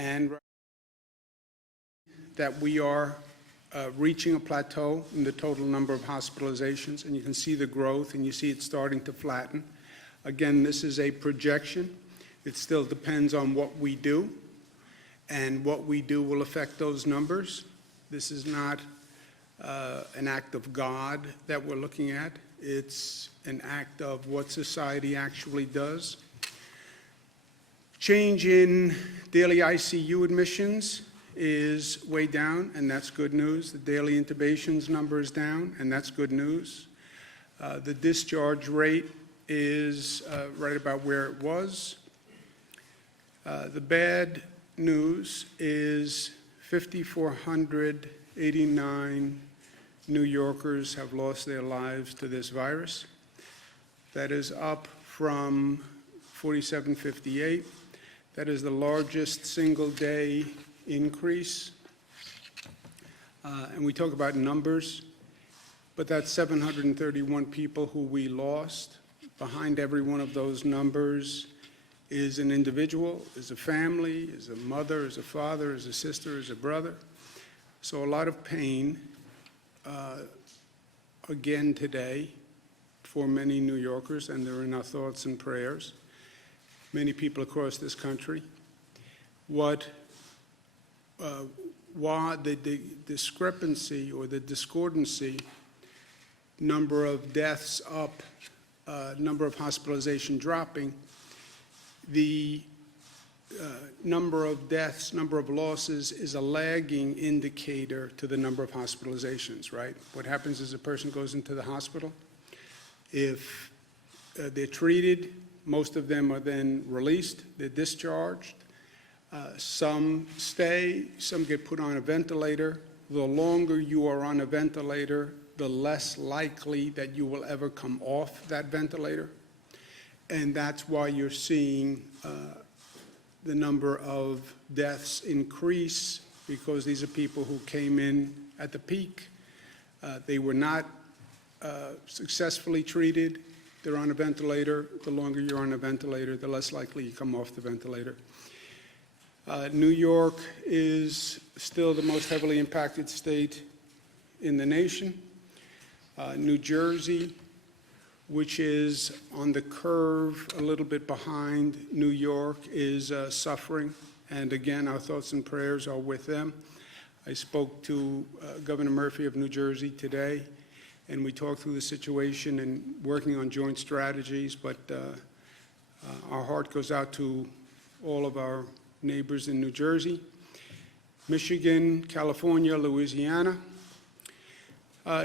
and that we are reaching a plateau in the total number of hospitalizations, and you can see the growth, and you see it starting to flatten. Again, this is a projection. It still depends on what we do, and what we do will affect those numbers. This is not an act of God that we're looking at. It's an act of what society actually does. Change in daily ICU admissions is way down, and that's good news. The daily intubations number is down, and that's good news. The discharge rate is right about where it was. The bad news is 5,489 New Yorkers have lost their lives to this virus. That is up from 4,758. That is the largest single-day increase. And we talk about numbers, but that's 731 people who we lost. Behind every one of those numbers is an individual, is a family, is a mother, is a father, is a sister, is a brother. So a lot of pain, again today, for many New Yorkers, and they're in our thoughts and prayers. Many people across this country. Why the discrepancy or the discordancy, number of deaths up, number of hospitalization dropping, the number of deaths, number of losses is a lagging indicator to the number of hospitalizations, right? What happens is a person goes into the hospital. If they're treated, most of them are then released, they're discharged. Some stay, some get put on a ventilator. The longer you are on a ventilator, the less likely that you will ever come off that ventilator. And that's why you're seeing the number of deaths increase, because these are people who came in at the peak. They were not successfully treated. They're on a ventilator. The longer you're on a ventilator, the less likely you come off the ventilator. New York is still the most heavily impacted state in the nation. New Jersey, which is on the curve a little bit behind New York, is suffering. And again, our thoughts and prayers are with them. I spoke to Governor Murphy of New Jersey today, and we talked through the situation and working on joint strategies, but our heart goes out to all of our neighbors in New Jersey, Michigan, California, Louisiana.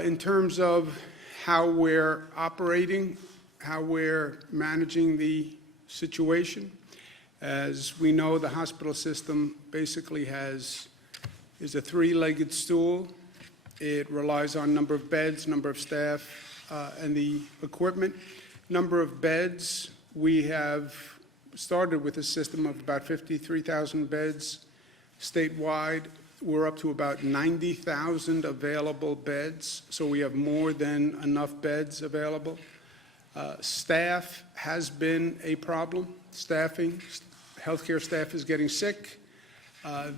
In terms of how we're operating, how we're managing the situation, as we know, the hospital system basically is a three-legged stool. It relies on number of beds, number of staff, and the equipment. Number of beds, we have started with a system of about 53,000 beds statewide. We're up to about 90,000 available beds, so we have more than enough beds available. Staff has been a problem. Staffing, healthcare staff is getting sick.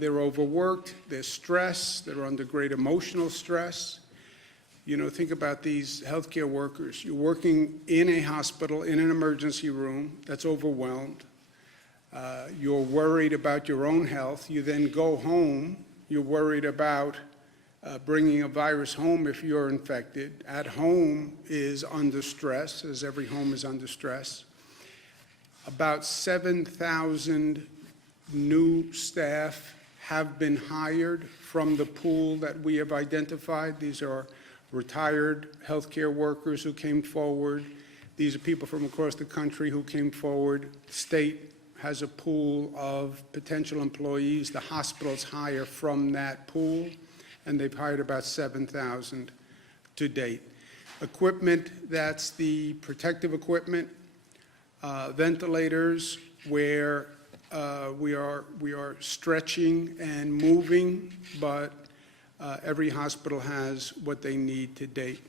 They're overworked, they're stressed, they're under great emotional stress. You know, think about these healthcare workers. You're working in a hospital, in an emergency room that's overwhelmed. You're worried about your own health. You then go home. You're worried about bringing a virus home if you're infected. At home is under stress, as every home is under stress. About 7,000 new staff have been hired from the pool that we have identified. These are retired healthcare workers who came forward. These are people from across the country who came forward. The state has a pool of potential employees. The hospitals hire from that pool, and they've hired about 7,000 to date. Equipment, that's the protective equipment, ventilators, where we are stretching and moving, but every hospital has what they need to date.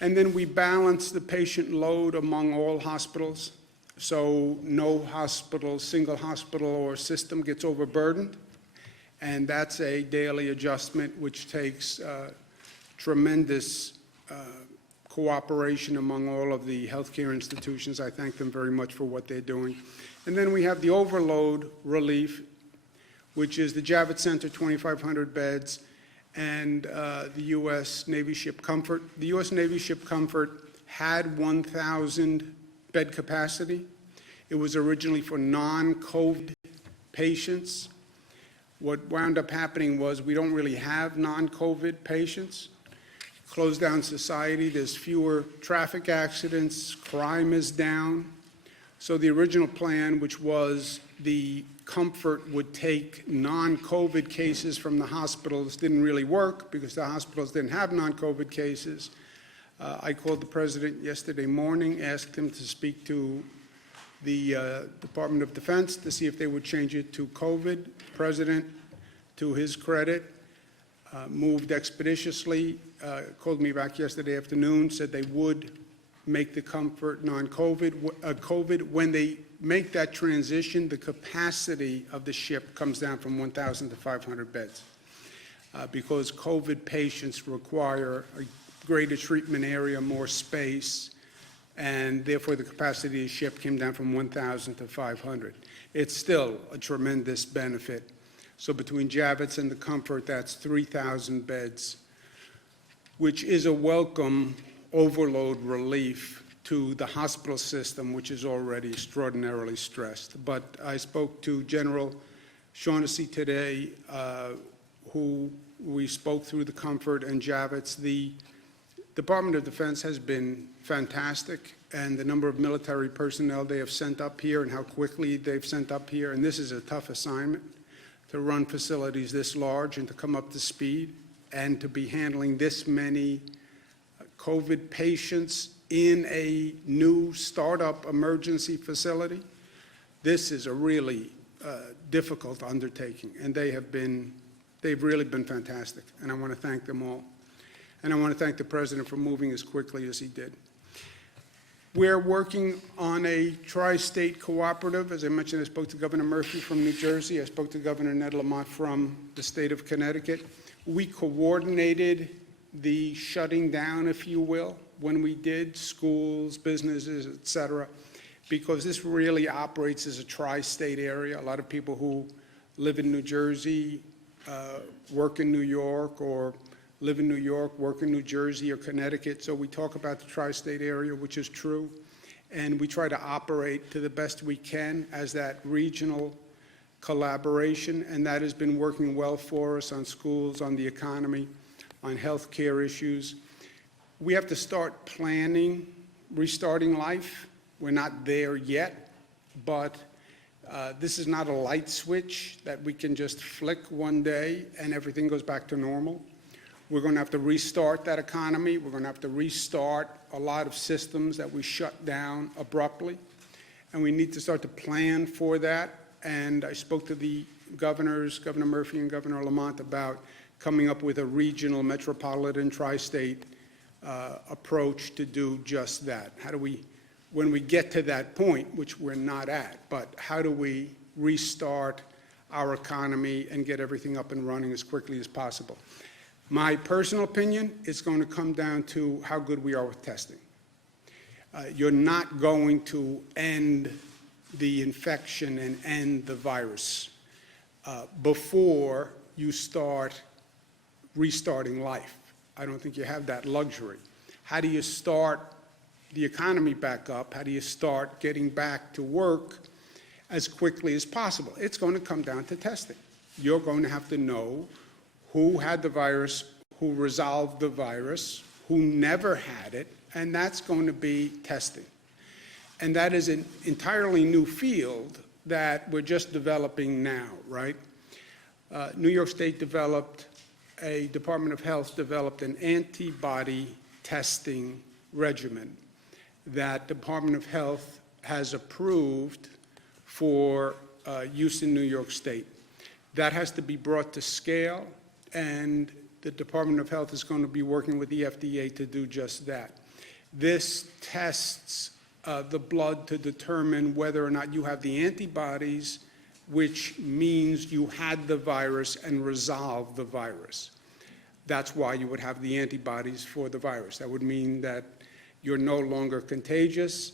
And then we balance the patient load among all hospitals, so no hospital, single hospital or system gets overburdened. And that's a daily adjustment which takes tremendous cooperation among all of the healthcare institutions. I thank them very much for what they're doing. And then we have the overload relief, which is the Javits Center, 2,500 beds, and the U.S. Navy ship Comfort. The U.S. Navy ship Comfort had 1,000 bed capacity. It was originally for non-COVID patients. What wound up happening was we don't really have non-COVID patients. Closed down society, there's fewer traffic accidents, crime is down. So the original plan, which was the Comfort would take non-COVID cases from the hospitals, didn't really work because the hospitals didn't have non-COVID cases. I called the president yesterday morning, asked him to speak to the Department of Defense to see if they would change it to COVID. The president, to his credit, moved expeditiously, called me back yesterday afternoon, said they would make the Comfort non-COVID. COVID. When they make that transition, the capacity of the ship comes down from 1,000 to 500 beds because COVID patients require a greater treatment area, more space, and therefore the capacity of the ship came down from 1,000 to 500. It's still a tremendous benefit. So between Javits and the Comfort, that's 3,000 beds, which is a welcome overload relief to the hospital system, which is already extraordinarily stressed. But I spoke to General Shaughnessy today, who we spoke through the Comfort and Javits. The Department of Defense has been fantastic, and the number of military personnel they have sent up here and how quickly they've sent up here, and this is a tough assignment, to run facilities this large and to come up to speed and to be handling this many COVID patients in a new startup emergency facility. This is a really difficult undertaking, and they've really been fantastic, and I want to thank them all. And I want to thank the President for moving as quickly as he did. We're working on a tri-state cooperative. As I mentioned, I spoke to Governor Murphy from New Jersey. I spoke to Governor Ned Lamont from the state of Connecticut. We coordinated the shutting down, if you will, when we did schools, businesses, et cetera, because this really operates as a tri-state area. A lot of people who live in New Jersey, work in New York, or live in New York, work in New Jersey or Connecticut. So we talk about the tri-state area, which is true, and we try to operate to the best we can as that regional collaboration, and that has been working well for us on schools, on the economy, on health care issues. We have to start planning, restarting life. We're not there yet, but this is not a light switch that we can just flick one day and everything goes back to normal. We're going to have to restart that economy. We're going to have to restart a lot of systems that we shut down abruptly, and we need to start to plan for that. And I spoke to the governors, Governor Murphy and Governor Lamont, about coming up with a regional, metropolitan, tri-state approach to do just that. How do we, when we get to that point, which we're not at, but how do we restart our economy and get everything up and running as quickly as possible? My personal opinion, it's going to come down to how good we are with testing. You're not going to end the infection and end the virus before you start restarting life. I don't think you have that luxury. How do you start the economy back up? How do you start getting back to work as quickly as possible? It's going to come down to testing. You're going to have to know who had the virus, who resolved the virus, who never had it, and that's going to be testing. And that is an entirely new field that we're just developing now, right? New York State developed, a Department of Health developed an antibody testing regimen that Department of Health has approved for use in New York State. That has to be brought to scale, and the Department of Health is going to be working with the FDA to do just that. This tests the blood to determine whether or not you have the antibodies which means you had the virus and resolved the virus. That's why you would have the antibodies for the virus. That would mean that you're no longer contagious,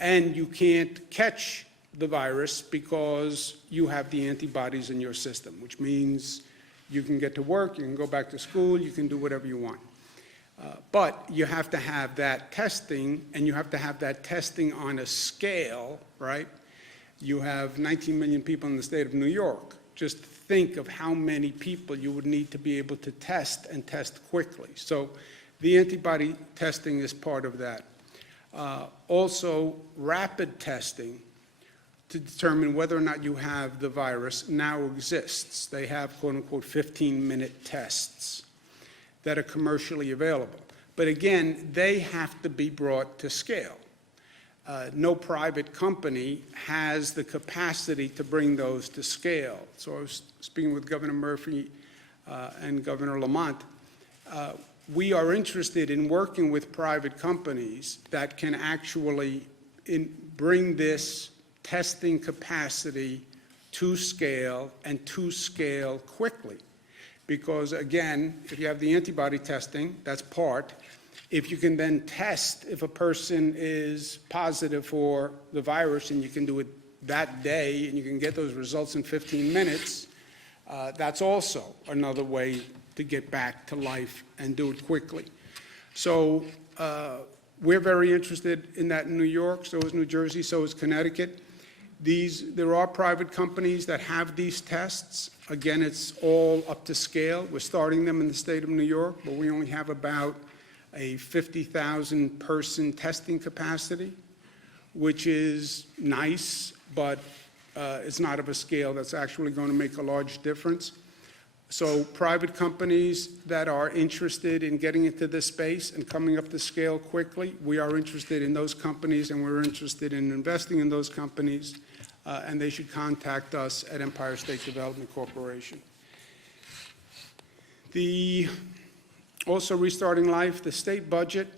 and you can't catch the virus because you have the antibodies in your system, which means you can get to work, you can go back to school, you can do whatever you want. But you have to have that testing, and you have to have that testing on a scale, right? You have 19 million people in the state of New York. Just think of how many people you would need to be able to test and test quickly. So the antibody testing is part of that. Also, rapid testing to determine whether or not you have the virus now exists. They have, quote unquote, 15-minute tests that are commercially available. But again, they have to be brought to scale. No private company has the capacity to bring those to scale. So I was speaking with Governor Murphy and Governor Lamont. We are interested in working with private companies that can actually bring this testing capacity to scale, and to scale quickly. Because again, if you have the antibody testing, that's part. If you can then test if a person is positive for the virus, and you can do it that day, and you can get those results in 15 minutes, that's also another way to get back to life and do it quickly. So we're very interested in that in New York, so is New Jersey, so is Connecticut. There are private companies that have these tests. Again, it's all up to scale. We're starting them in the state of New York, but we only have about a 50,000 person testing capacity, which is nice, but it's not of a scale that's actually going to make a large difference. So private companies that are interested in getting into this space and coming up to scale quickly, we are interested in those companies, and we're interested in investing in those companies, and they should contact us at Empire State Development Corporation. Also restarting life, the state budget,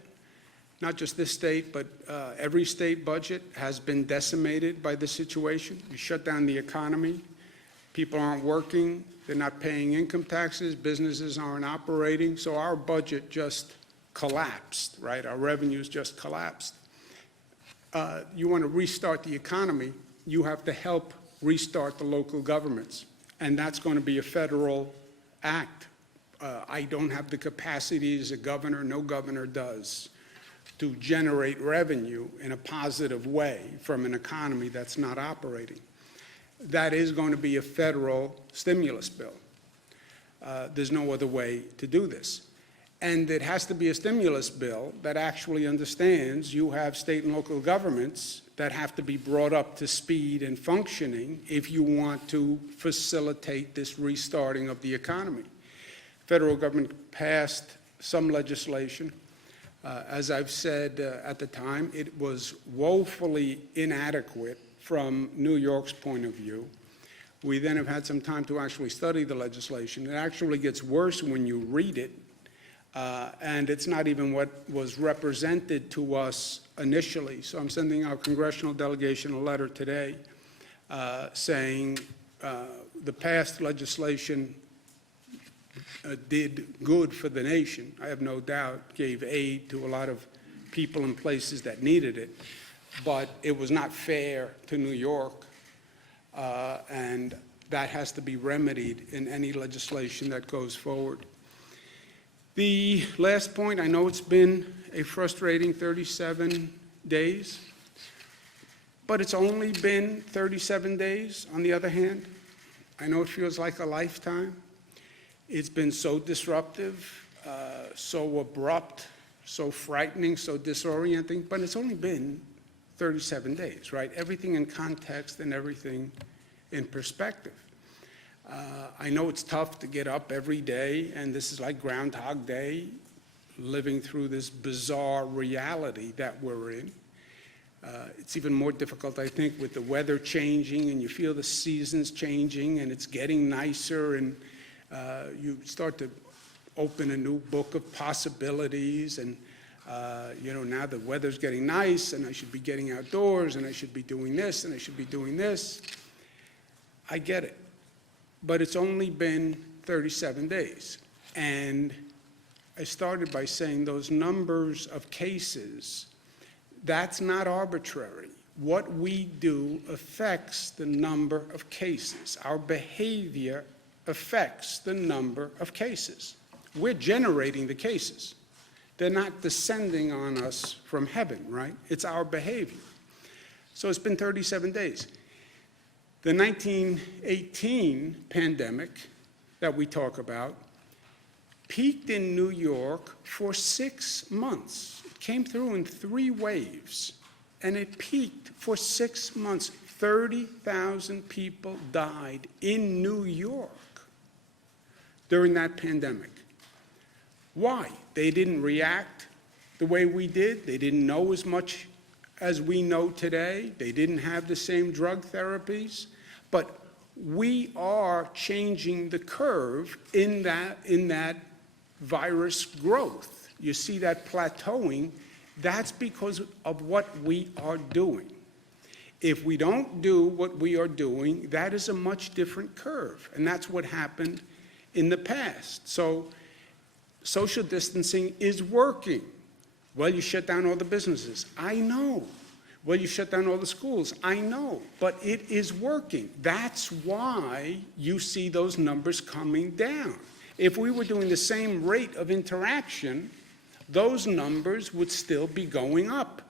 not just this state, but every state budget has been decimated by this situation. You shut down the economy, people aren't working, they're not paying income taxes, businesses aren't operating, so our budget just collapsed, right? Our revenues just collapsed. You want to restart the economy, you have to help restart the local governments, and that's going to be a federal act. I don't have the capacity as a governor, no governor does, to generate revenue in a positive way from an economy that's not operating. That is going to be a federal stimulus bill. There's no other way to do this. And it has to be a stimulus bill that actually understands you have state and local governments that have to be brought up to speed and functioning if you want to facilitate this restarting of the economy. Federal government passed some legislation. As I've said at the time, it was woefully inadequate from New York's point of view. We then have had some time to actually study the legislation. It actually gets worse when you read it, and it's not even what was represented to us initially. So I'm sending our congressional delegation a letter today saying the past legislation did good for the nation. I have no doubt gave aid to a lot of people in places that needed it, but it was not fair to New York, and that has to be remedied in any legislation that goes forward. The last point, I know it's been a frustrating 37 days, but it's only been 37 days on the other hand. I know it feels like a lifetime. It's been so disruptive, so abrupt, so frightening, so disorienting, but it's only been 37 days, right? Everything in context and everything in perspective. I know it's tough to get up every day, and this is like Groundhog Day, living through this bizarre reality that we're in. It's even more difficult, I think, with the weather changing, and you feel the seasons changing, and it's getting nicer, and you start to open a new book of possibilities, and now the weather's getting nice, and I should be getting outdoors, and I should be doing this, and I should be doing this. I get it. But it's only been 37 days. And I started by saying those numbers of cases, that's not arbitrary. What we do affects the number of cases. Our behavior affects the number of cases. We're generating the cases. They're not descending on us from heaven, right? It's our behavior. So it's been 37 days. The 1918 pandemic that we talk about peaked in New York for 6 months. It came through in 3 waves, and it peaked for 6 months. 30,000 people died in New York during that pandemic. Why? They didn't react the way we did. They didn't know as much as we know today. They didn't have the same drug therapies. But we are changing the curve in that virus growth. You see that plateauing. That's because of what we are doing. If we don't do what we are doing, that is a much different curve. And that's what happened in the past. So social distancing is working. Well, you shut down all the businesses. I know. Well, you shut down all the schools. I know. But it is working. That's why you see those numbers coming down. If we were doing the same rate of interaction, those numbers would still be going up.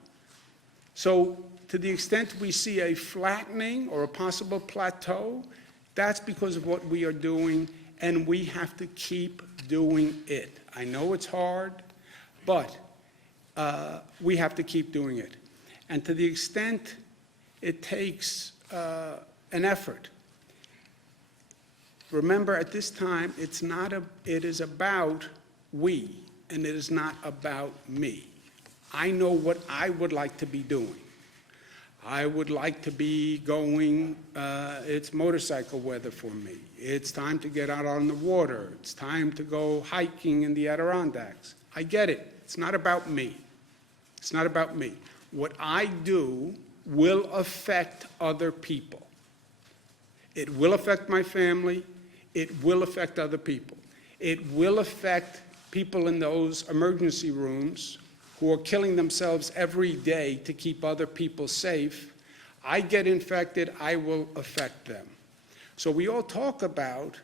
So to the extent we see a flattening or a possible plateau, that's because of what we are doing, and we have to keep doing it. I know it's hard, but we have to keep doing it. And to the extent it takes an effort, remember at this time, it is about we, and it is not about me. I know what I would like to be doing. I would like to be going, it's motorcycle weather for me. It's time to get out on the water. It's time to go hiking in the Adirondacks. I get it. It's not about me. It's not about me. What I do will affect other people. It will affect my family. It will affect other people. It will affect people in those emergency rooms who are killing themselves every day to keep other people safe. I get infected, I will affect them. So we all talk about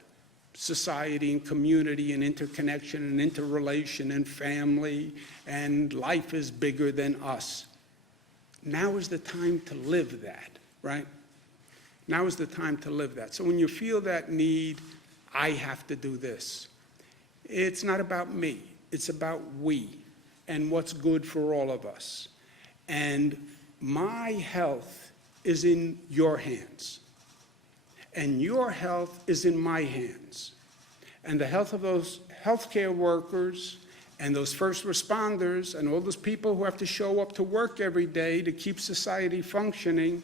society and community and interconnection and interrelation and family, and life is bigger than us. Now is the time to live that, right? Now is the time to live that. So when you feel that need, I have to do this. It's not about me, it's about we and what's good for all of us. And my health is in your hands. And your health is in my hands. And the health of those healthcare workers and those first responders and all those people who have to show up to work every day to keep society functioning,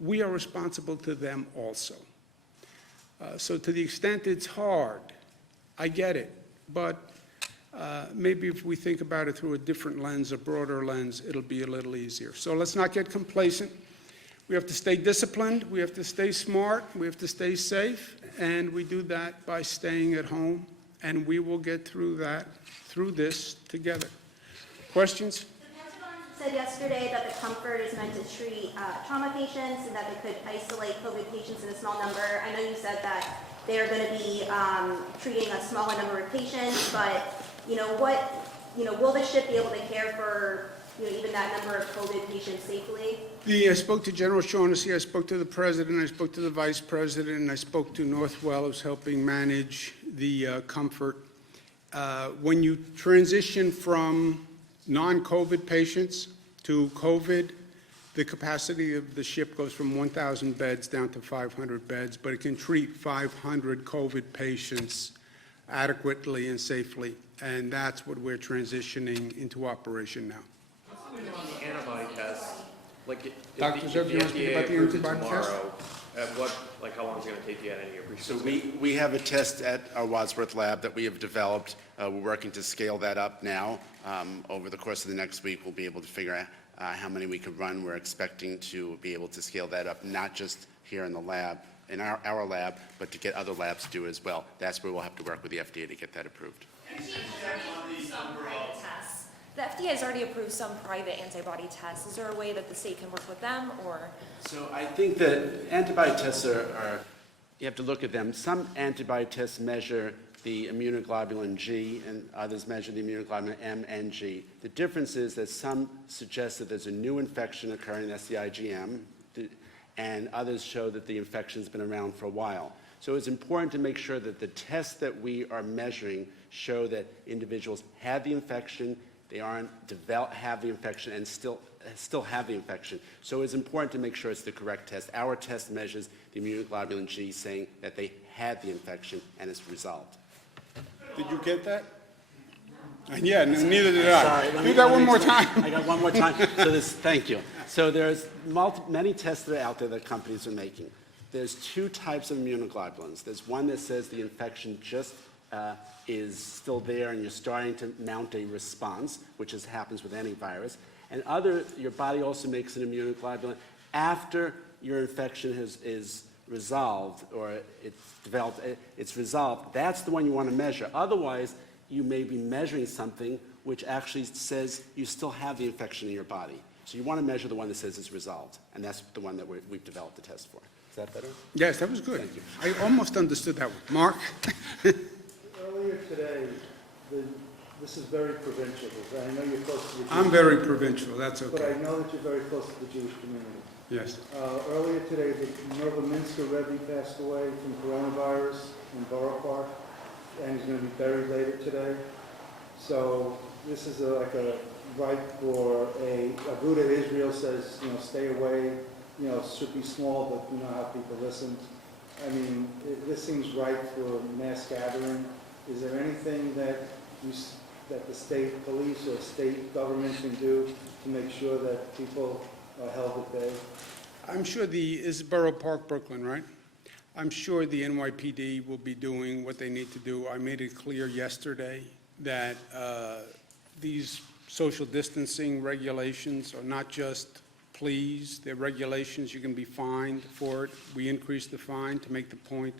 we are responsible to them also. So to the extent it's hard, I get it. But maybe if we think about it through a different lens, a broader lens, it'll be a little easier. So let's not get complacent. We have to stay disciplined, we have to stay smart, we have to stay safe, and we do that by staying at home, and we will get through this together. Questions? The Pentagon said yesterday that the Comfort is meant to treat trauma patients and that they could isolate COVID patients in a small number. I know you said that they are going to be treating a smaller number of patients, but will the ship be able to care for even that number of COVID patients safely? I spoke to General Shaughnessy, I spoke to the President, I spoke to the Vice President, and I spoke to Northwell, who's helping manage the Comfort. When you transition from non-COVID patients to COVID, the capacity of the ship goes from 1,000 beds down to 500 beds, but it can treat 500 COVID patients adequately and safely, and that's what we're transitioning into operation now. On the antibody test, Dr. Zerb, you want to speak about the antibody test? How long is it going to take to get any of So we have a test at our Wadsworth lab that we have developed. We're working to scale that up now. Over the course of the next week, we'll be able to figure out how many we could run. We're expecting to be able to scale that up, not just here in the lab, in our lab, but to get other labs to do as well. That's where we'll have to work with the FDA to get that approved. The FDA has already approved some private antibody tests. Is there a way that the state can work with them, or? So I think that antibody tests are, you have to look at them. Some antibody tests measure the immunoglobulin G, and others measure the immunoglobulin M and G. The difference is that some suggest that there's a new infection occurring, that's the IgM, and others show that the infection's been around for a while. So it's important to make sure that the tests that we are measuring show that individuals had the infection, they aren't have the infection, and still have the infection. So it's important to make sure it's the correct test. Our test measures the immunoglobulin G, saying that they had the infection and it's resolved. Did you get that? Yeah, neither did Sorry, I. Do that one more time. I got one more time. Thank you. So there's many tests that are out there that companies are making. There's two types of immunoglobulins. There's one that says the infection just is still there and you're starting to mount a response, which happens with any virus. And your body also makes an immunoglobulin after your infection is resolved, or it's resolved. That's the one you want to measure. Otherwise, you may be measuring something which actually says you still have the infection in your body. So you want to measure the one that says it's resolved, and that's the one that we've developed the test for. Is that better? Yes, that was good. Thank you. I almost understood that one. Mark? Earlier today, this is very provincial. I know you're close to the Jewish I'm very provincial, that's but okay. I know that you're very close to the Jewish community. Yes. Earlier today, the Novominsker Rebbe passed away from coronavirus in Borough Park, and he's going to be buried later today. So this is like a right for a Buddha Israel says, stay away, should be small, but you know how people listen. I mean, this seems right for mass gathering. Is there anything that that the state police or state government can do to make sure that people are held at bay? I'm sure is Borough Park, Brooklyn, right? I'm sure the NYPD will be doing what they need to do. I made it clear yesterday that these social distancing regulations are not just pleas, they're regulations. You can be fined for it. We increased the fine to make the point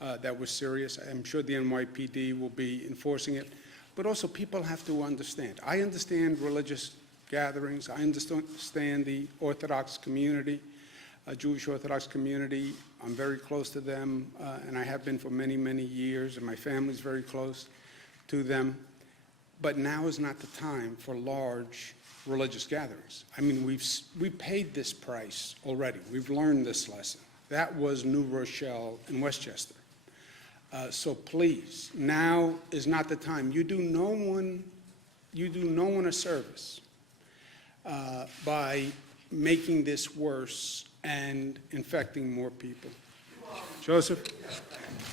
that was serious. I'm sure the NYPD will be enforcing it. But also people have to understand. I understand religious gatherings. I understand the Orthodox community, Jewish Orthodox community. I'm very close to them, and I have been for many, many years, and my family's very close to them. But now is not the time for large religious gatherings. I mean, we paid this price already. We've learned this lesson. That was New Rochelle and Westchester. So please, now is not the time. You do no one a service by making this worse and infecting more people. Joseph?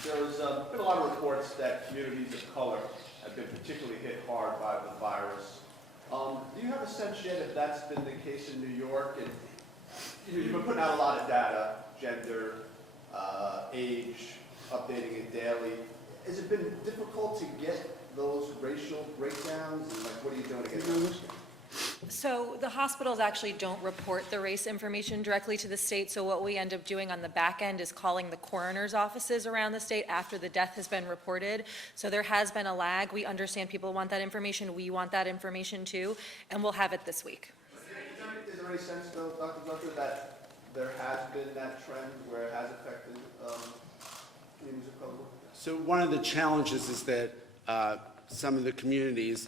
There's been a lot of reports that communities of color have been particularly hit hard by the virus. Do you have a sense yet if that's been the case in New York? And you've been putting out a lot of data, gender, age, updating it daily. Has it been difficult to get those racial breakdowns? And what are you doing to get those? So the hospitals actually don't report the race information directly to the state, so what we end up doing on the back end is calling the coroner's offices around the state after the death has been reported. So there has been a lag. We understand people want that information. We want that information too, and we'll have it this week. Is there any sense, though, Dr. Zucker, that there has been that trend where it has affected communities of color? So one of the challenges is that some of the communities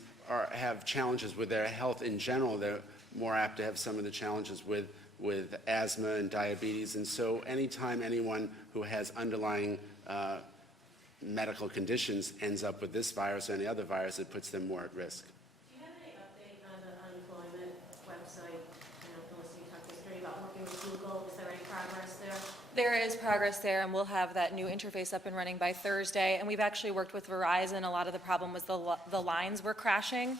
have challenges with their health in general. They're more apt to have some of the challenges with asthma and diabetes. And so anytime anyone who has underlying medical conditions ends up with this virus or any other virus, it puts them more at risk. Do you have any update on the unemployment website? Felicity talked yesterday about working with Google. Is there any progress there? There is progress there, and we'll have that new interface up and running by Thursday. And we've actually worked with Verizon. A lot of the problem was the lines were crashing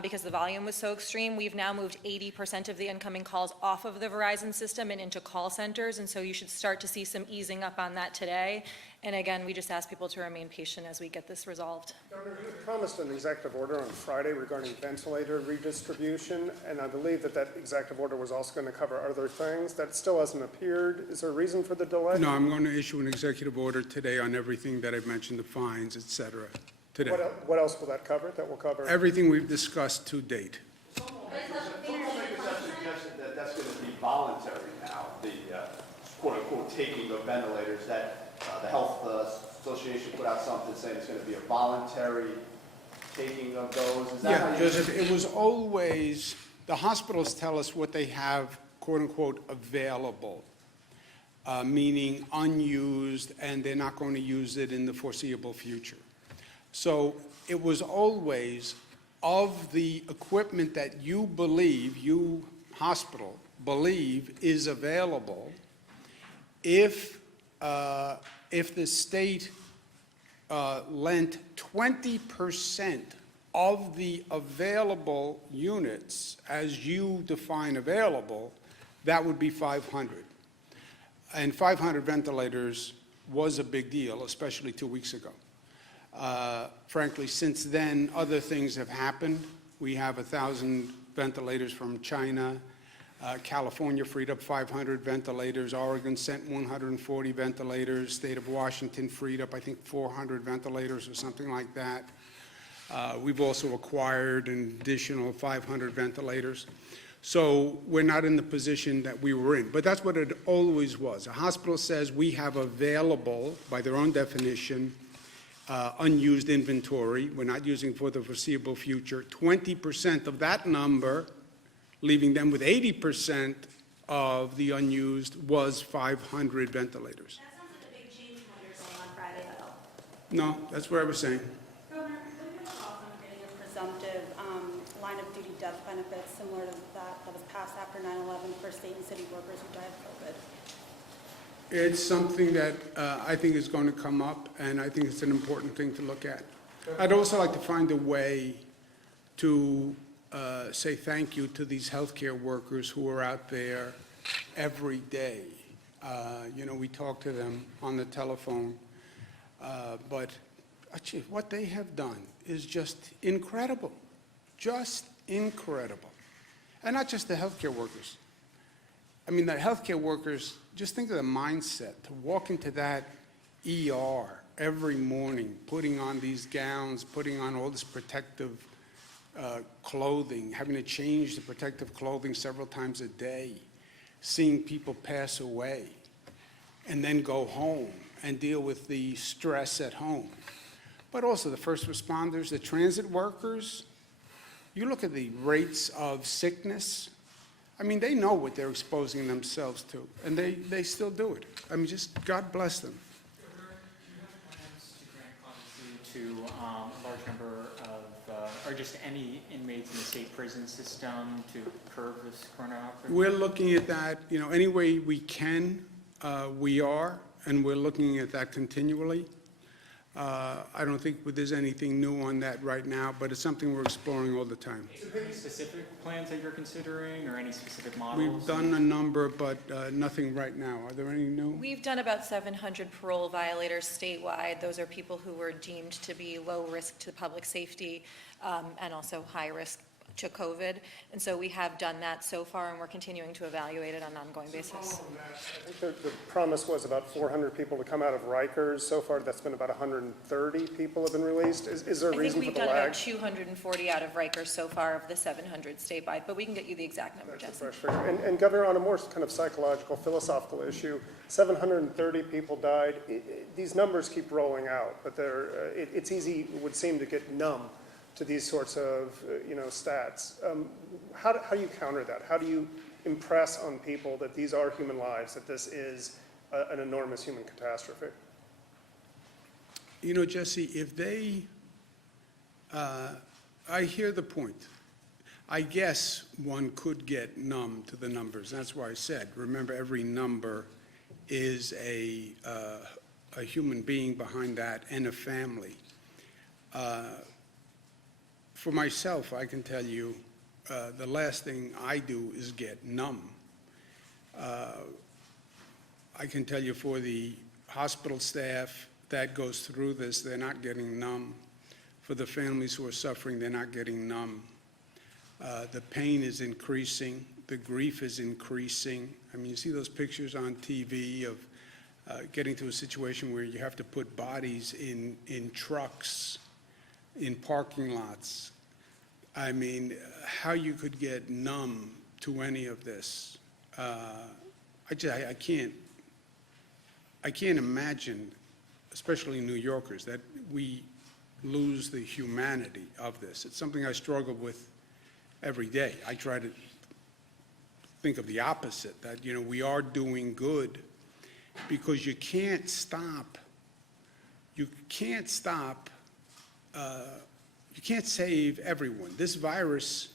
because the volume was so extreme. We've now moved 80% of the incoming calls off of the Verizon system and into call centers, and so you should start to see some easing up on that today. And again, we just ask people to remain patient as we get this resolved. Governor, you promised an executive order on Friday regarding ventilator redistribution, and I believe that that executive order was also going to cover other things. That still hasn't appeared. Is there a reason for the delay? No, I'm going to issue an executive order today on everything that I've mentioned, the fines, et cetera, today. What else will that cover? That will cover? Everything we've discussed to date. Some lawmakers have suggested that that's going to be voluntary now, the quote-unquote taking of ventilators, that the Health Association put out something saying it's going to be a voluntary taking of those. Is that how Yeah, you? Joseph, it was always, the hospitals tell us what they have, quote-unquote, available, meaning unused, and they're not going to use it in the foreseeable future. So it was always, of the equipment that you believe, you hospital believe is available, if the state lent 20% of the available units, as you define available, that would be 500. And 500 ventilators was a big deal, especially 2 weeks ago. Frankly, since then, other things have happened. We have 1,000 ventilators from China. California freed up 500 ventilators. Oregon sent 140 ventilators. State of Washington freed up, I think, 400 ventilators or something like that. We've also acquired an additional 500 ventilators. So we're not in the position that we were in. But that's what it always was. A hospital says we have available, by their own definition, unused inventory. We're not using for the foreseeable future. 20% of that number, leaving them with 80% of the unused, was 500 ventilators. That sounds like a big change from what you were saying on Friday, though. No, that's what I was saying. Governor, could you also getting a presumptive line of duty death benefits similar to that was passed after 9/11 for state and city workers who died of COVID? It's something that I think is going to come up, and I think it's an important thing to look at. I'd also like to find a way to say thank you to these healthcare workers who are out there every day. We talk to them on the telephone, but actually what they have done is just incredible, just incredible. And not just the healthcare workers. I mean, the healthcare workers, just think of the mindset to walk into that ER every morning, putting on these gowns, putting on all this protective clothing, having to change the protective clothing several times a day, seeing people pass away, and then go home and deal with the stress at home. But also the first responders, the transit workers. You look at the rates of sickness. I mean, they know what they're exposing themselves to, and they still do it. I mean, just God bless them. Governor, do you have plans to grant clemency to a large number of, or just any inmates in the state prison system to curb this corona outbreak? We're looking at that, any way we can, we are, and we're looking at that continually. I don't think there's anything new on that right now, but it's something we're exploring all the time. Is there any specific plans that you're considering or any specific models? We've done a number, but nothing right now. Are there any new? We've done about 700 parole violators statewide. Those are people who were deemed to be low risk to public safety and also high risk to COVID. And so we have done that so far, and we're continuing to evaluate it on an ongoing basis. I think the promise was about 400 people to come out of Rikers. So far, that's been about 130 people have been released. Is there a I think reason for we've the done lag? about 240 out of Rikers so far of the 700 statewide, but we can get you the exact number, That's a Jesse. fresh figure. And Governor, on a more kind of psychological, philosophical issue, 730 people died. These numbers keep rolling out, but it's easy, it would seem, to get numb to these sorts of, stats. How do you counter that? How do you impress on people that these are human lives, that this is an enormous human catastrophe? Jesse, if they, I hear the point. I guess one could get numb to the numbers. That's why I said, remember, every number is a human being behind that and a family. For myself, I can tell you, the last thing I do is get numb. I can tell you for the hospital staff that goes through this, they're not getting numb. For the families who are suffering, they're not getting numb. The pain is increasing, the grief is increasing. I mean, you see those pictures on TV of getting to a situation where you have to put bodies in trucks, in parking lots. I mean, how you could get numb to any of this, I can't imagine, especially New Yorkers, that we lose the humanity of this. It's something I struggle with every day. I try to think of the opposite, that, we are doing good, because you can't save everyone. This virus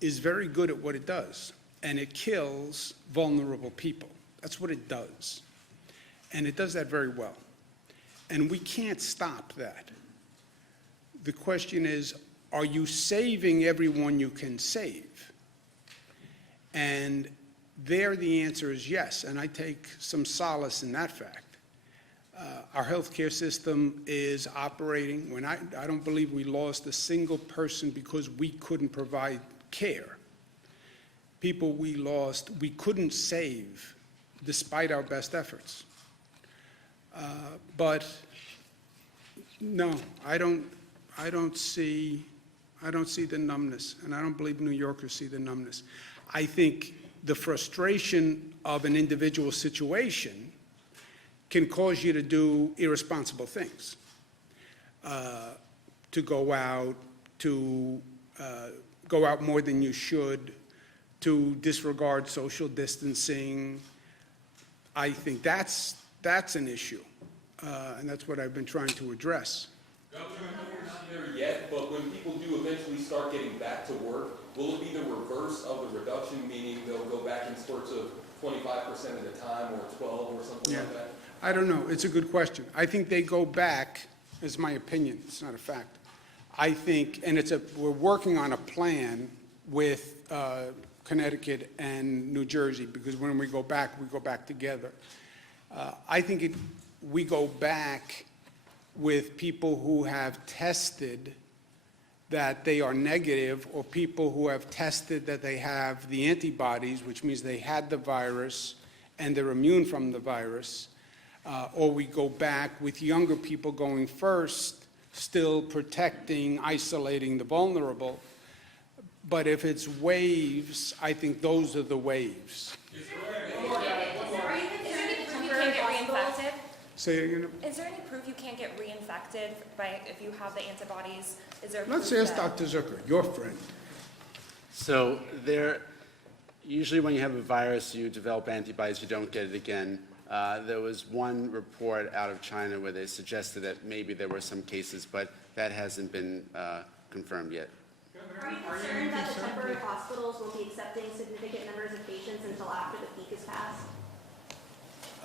is very good at what it does, and it kills vulnerable people. That's what it does. And it does that very well. And we can't stop that. The question is, are you saving everyone you can save? And there the answer is yes, and I take some solace in that fact. Our healthcare system is operating. I don't believe we lost a single person because we couldn't provide care. People we lost, we couldn't save despite our best efforts. But no, I don't see the numbness, and I don't believe New Yorkers see the numbness. I think the frustration of an individual situation can cause you to do irresponsible things, to go out more than you should, to disregard social distancing. I think that's an issue, and that's what I've been trying to address. Governor, I know we're not there yet, but when people do eventually start getting back to work, will it be the reverse of the reduction, meaning they'll go back in spurts of 25% at a time, or 12, or something like that? I don't know. It's a good question. I think they go back, is my opinion. It's not a fact. I think, and we're working on a plan with Connecticut and New Jersey, because when we go back together. I think we go back with people who have tested that they are negative, or people who have tested that they have the antibodies, which means they had the virus and they're immune from the virus, or we go back with younger people going first, still protecting, isolating the vulnerable. But if it's waves, I think those are the waves. Say it again. Is there any proof you can't get reinfected if you have the antibodies? Is there Let's proof ask that- Dr. Zucker, your friend. So usually when you have a virus, you develop antibodies, you don't get it again. There was one report out of China where they suggested that maybe there were some cases, but that hasn't been confirmed yet. Are you concerned that the temporary hospitals will be accepting significant numbers of patients until after the peak is passed?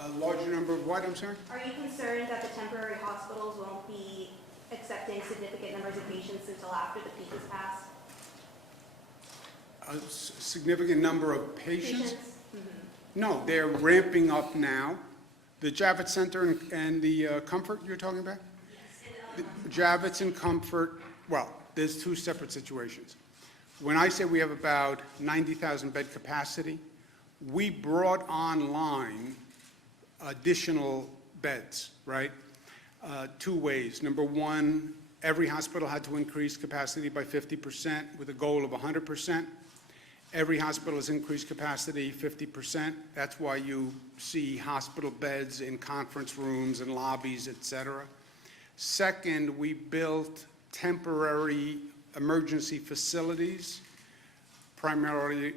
A larger number of what, I'm sorry? Are you concerned that the temporary hospitals won't be accepting significant numbers of patients until after the peak is passed? A significant number of patients? Mm-hmm. No, they're ramping up now. The Javits Center and the Comfort you're talking about? Yes. Javits and Comfort, well, there's two separate situations. When I say we have about 90,000 bed capacity, we brought online additional beds, right? Two ways. Number one, every hospital had to increase capacity by 50% with a goal of 100%. Every hospital has increased capacity 50%. That's why you see hospital beds in conference rooms and lobbies, et cetera. Second, we built temporary emergency facilities, primarily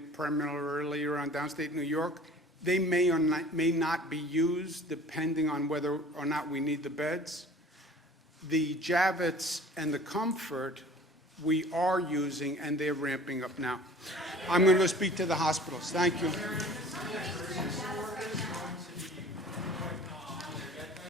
around downstate New York. They may or may not be used depending on whether or not we need the beds. The Javits and the Comfort we are using, and they're ramping up now. I'm going to go speak to the hospitals. Thank you.